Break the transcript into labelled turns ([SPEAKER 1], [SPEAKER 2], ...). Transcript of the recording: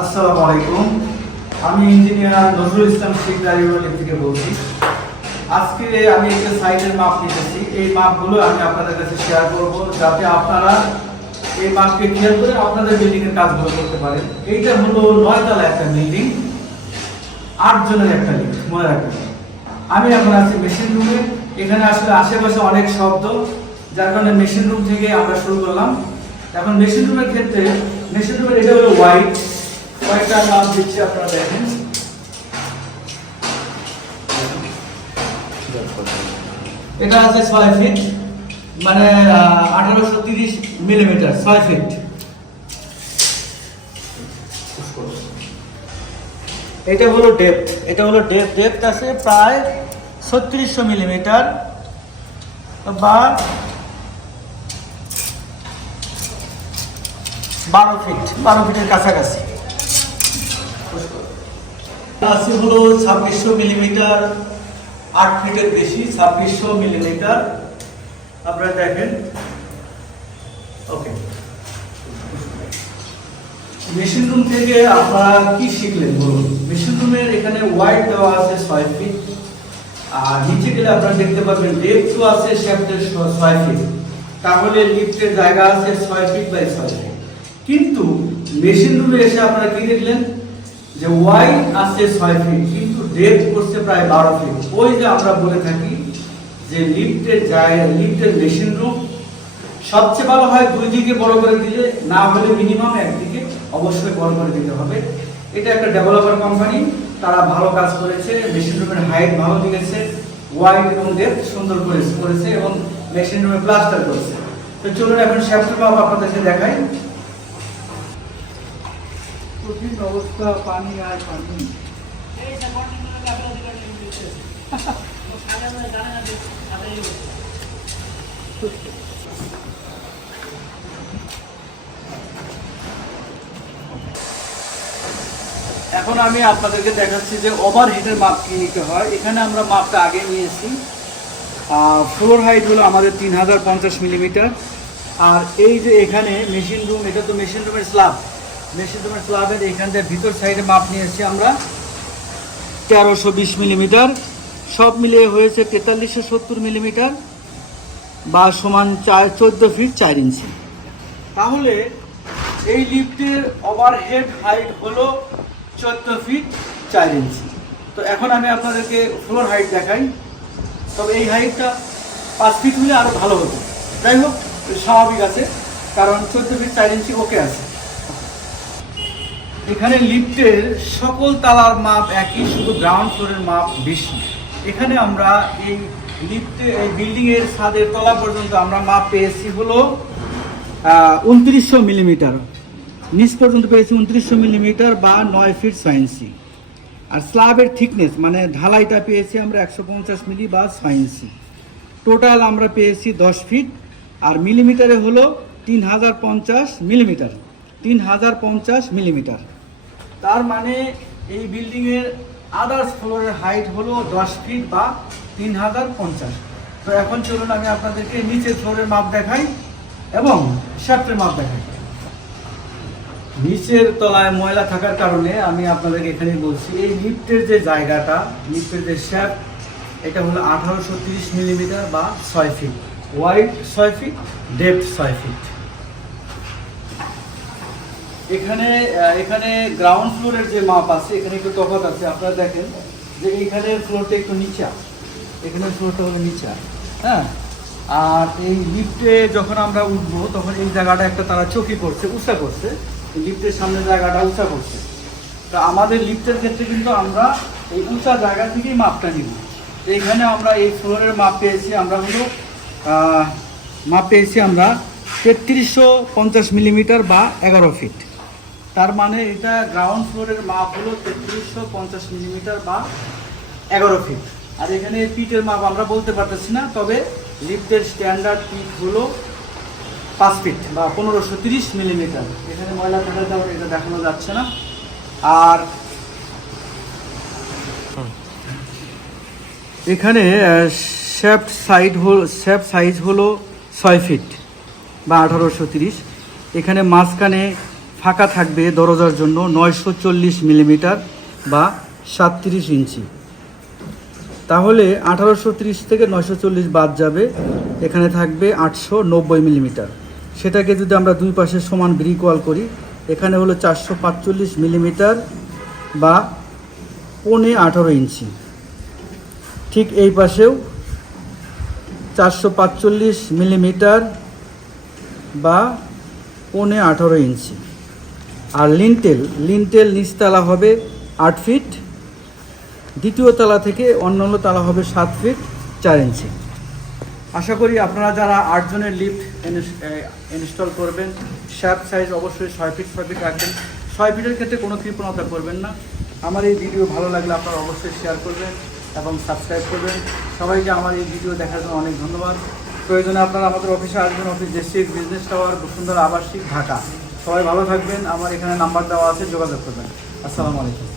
[SPEAKER 1] আসসালামু আলাইকুম। আমি ইঞ্জিনিয়ার নজরুল ইসলাম শেখ দারিউল থেকে বলছি। আজকে আমি একটা সাইটের মাপ নিতেছি। এই মাপগুলো আমি আপনাদের কাছে শেয়ার করব যাতে আপনারা এই মাপকে ক্লিয়ার করে আপনাদের বিল্ডিং এর কাজগুলো করতে পারেন। এইটা হলো নয়তলা একটা বিল্ডিং আট জনের একটা লিফট মনে রাখবেন। আমি এখন আছি মেশিন রুমে এখানে আসলে আশেপাশে অনেক শব্দ। যার কারণে মেশিন রুম থেকে আমরা শুরু করলাম। এখন মেশিন রুমের ক্ষেত্রে মেশিন রুমের এটা হলো হোয়াইট হোয়াইটটার নাম দিচ্ছি, আপনারা দেখেন। এটা আছে ছয় ফিট মানে আঠারোশো তিরিশ মিলিমিটার ছয় ফিট এটা হলো ডেপথ এটা হলো ডেপ ডেপথ আছে প্রায় ছত্রিশশো মিলিমিটার বা বারো ফিট বারো ফিটের কাছাকাছি। আছে হলো ছাব্বিশশো মিলিমিটার, আট ফিটের বেশি, ছাব্বিশশো মিলিমিটার। আপনারা দেখেন। ওকে। মেশিন রুম থেকে আপনারা কি শিখলেন বলুন? মেশিন রুমের এখানে ওয়াইড দেওয়া আছে ছয় ফিট আর নিচে গেলে আপনারা দেখতে পাবেন ডেপথ আছে শ্যাফটের ছয় ফিট তাহলে লিফটের জায়গা আছে ছয় ফিট বাই ছয় ফিট কিন্তু মেশিন রুমে এসে আপনারা কি দেখলেন? যে ওয়াইড আছে ছয় ফিট কিন্তু ডেপথ করছে প্রায় বারো ফিট ওই যে আমরা বলে থাকি যে লিফটের জায়গা, লিফটের মেশিন রুম সবচেয়ে ভালো হয় দুই দিকে বড় করে দিলে, না হলে মিনিমাম একদিকে অবশ্যই বড় করে দিতে হবে। এটা একটা ডেভেলপার কোম্পানি তারা ভালো কাজ করেছে মেশিন রুমের হাইট ভালো দিয়েছে ওয়াইড এবং ডেপথ সুন্দর করে করেছে এবং মেশিন রুমে প্লাস্টার করেছে। তো চলুন এখন শ্যাফটের মাপ আপনাদেরকে দেখাই। কঠিন অবস্থা পানি আর পানি। এখন আমি আপনাদেরকে দেখাচ্ছি যে ওভার ওভারহেডের মাপ কি নিতে হয়। এখানে আমরা মাপটা আগে নিয়েছি। ফ্লোর হাইট হলো আমাদের তিন হাজার পঞ্চাশ মিলিমিটার আর এই যে এখানে মেশিন রুম এটা তো মেশিন রুমের স্ল্যাব মেশিন রুমের স্ল্যাবের এখান থেকে ভিতর সাইডে মাপ নিয়েছি আমরা। তেরোশো বিশ মিলিমিটার। সব মিলিয়ে হয়েছে তেতাল্লিশশো সত্তর মিলিমিটার বা সমান চার, চোদ্দ ফিট চার ইঞ্চি তাহলে এই লিফটের ওভারহেড হাইট হলো চোদ্দ ফিট চার ইঞ্চি তো এখন আমি আপনাদেরকে ফ্লোর হাইট দেখাই। তবে এই হাইটটা পাঁচ ফিট হলে আরও ভালো হতো। যাই হোক, স্বাভাবিক আছে, কারণ চোদ্দ ফিট চার ইঞ্চি ওকে আছে। এখানে লিফটের সকল তালার মাপ একই, শুধু গ্রাউন্ড ফ্লোরের মাপ বেশি। এখানে আমরা এই লিফটে এই বিল্ডিংয়ের ছাদের তলা পর্যন্ত আমরা মাপ পেয়েছি হলো উনত্রিশশো মিলিমিটার নিচ পর্যন্ত পেয়েছি উনত্রিশশো মিলিমিটার বা নয় ফিট ছয় আর স্ল্যাবের থিকনেস মানে ঢালাইটা পেয়েছি আমরা একশো পঞ্চাশ মিলি বা ছয় ইঞ্চি টোটাল আমরা পেয়েছি দশ ফিট আর মিলিমিটারে হলো তিন হাজার পঞ্চাশ মিলিমিটার তিন হাজার পঞ্চাশ মিলিমিটার তার মানে এই বিল্ডিংয়ের আদার্স ফ্লোরের হাইট হলো দশ ফিট বা তিন হাজার পঞ্চাশ। তো এখন চলুন আমি আপনাদেরকে নিচের ফ্লোরের মাপ দেখাই এবং শ্যাফটের মাপ দেখাই। নিচের তলায় ময়লা থাকার কারণে আমি আপনাদেরকে এখানে বলছি, এই লিফটের যে জায়গাটা লিফটের যে শ্যাফট এটা হলো আঠারোশো মিলিমিটার বা ছয় ফিট ওয়াইড ছয় ফিট ডেপথ ছয় ফিট এখানে এখানে গ্রাউন্ড ফ্লোরের যে মাপ আছে, এখানে একটু তফাৎ আছে। আপনারা দেখেন যে এখানে ফ্লোরটা একটু নিচা। এখানে ফ্লোরটা হলো নিচা হ্যাঁ? আর এই লিফটে যখন আমরা উঠবো, তখন এই জায়গাটা একটা তারা চকি করছে, উঁচা করছে। লিফটের সামনে জায়গাটা উঁচা করছে। তো আমাদের লিফটের ক্ষেত্রে কিন্তু আমরা এই উঁচা জায়গা থেকেই মাপটা নিব। এইখানে আমরা এই ফ্লোরের মাপ পেয়েছি, আমরা হলো মাপ পেয়েছি আমরা তেত্রিশশো পঞ্চাশ মিলিমিটার বা এগারো ফিট তার মানে এটা গ্রাউন্ড ফ্লোরের মাপ হলো তেত্রিশশো পঞ্চাশ মিলিমিটার বা এগারো ফিট আর এখানে পিটের মাপ আমরা বলতে পারতেছি না, তবে লিফটের স্ট্যান্ডার্ড পিট হলো পাঁচ ফিট বা পনেরোশো তিরিশ মিলিমিটার। এখানে ময়লা থাকার কারণে এটা দেখানো যাচ্ছে না। আর এখানে শেফট সাইড হল শেফট সাইজ হলো ছয় ফিট বা আঠারোশো তিরিশ। এখানে মাঝখানে ফাঁকা থাকবে দরজার জন্য নয়শো চল্লিশ মিলিমিটার বা সাতত্রিশ ইঞ্চি। তাহলে আঠারোশো ত্রিশ থেকে নয়শো চল্লিশ বাদ যাবে। এখানে থাকবে আটশো নব্বই মিলিমিটার। সেটাকে যদি আমরা দুই পাশে সমান ব্রিক ওয়াল করি, এখানে হলো চারশো পাঁচচল্লিশ মিলিমিটার বা পৌনে আঠারো ইঞ্চি। ঠিক এই পাশেও চারশো পাঁচচল্লিশ মিলিমিটার বা পৌনে আঠারো ইঞ্চি। আর লিন্টেল লিন্টেল নিচতলা হবে আট ফিট, দ্বিতীয় তলা থেকে অন্যান্য তলা হবে সাত ফিট চার ইঞ্চি। আশা করি আপনারা যারা আটজনের লিফট ইনস্টল করবেন শ্যাপ সাইজ অবশ্যই ছয় ফিট ছয় ফিট রাখবেন। ছয় ফিটের ক্ষেত্রে কোনো কৃপণতা করবেন না। আমার এই ভিডিও ভালো লাগলে আপনারা অবশ্যই শেয়ার করবেন এবং সাবস্ক্রাইব করবেন। সবাইকে আমার এই ভিডিও দেখার জন্য অনেক ধন্যবাদ। প্রয়োজনে আপনারা আমাদের অফিসে আসবেন, office district business tower Bashundhara আবাসিক, ঢাকা। সবাই ভালো থাকবেন। আমার এখানে নাম্বার দেওয়া আছে যোগাযোগ করবেন। আসসালামু আলাইকুম।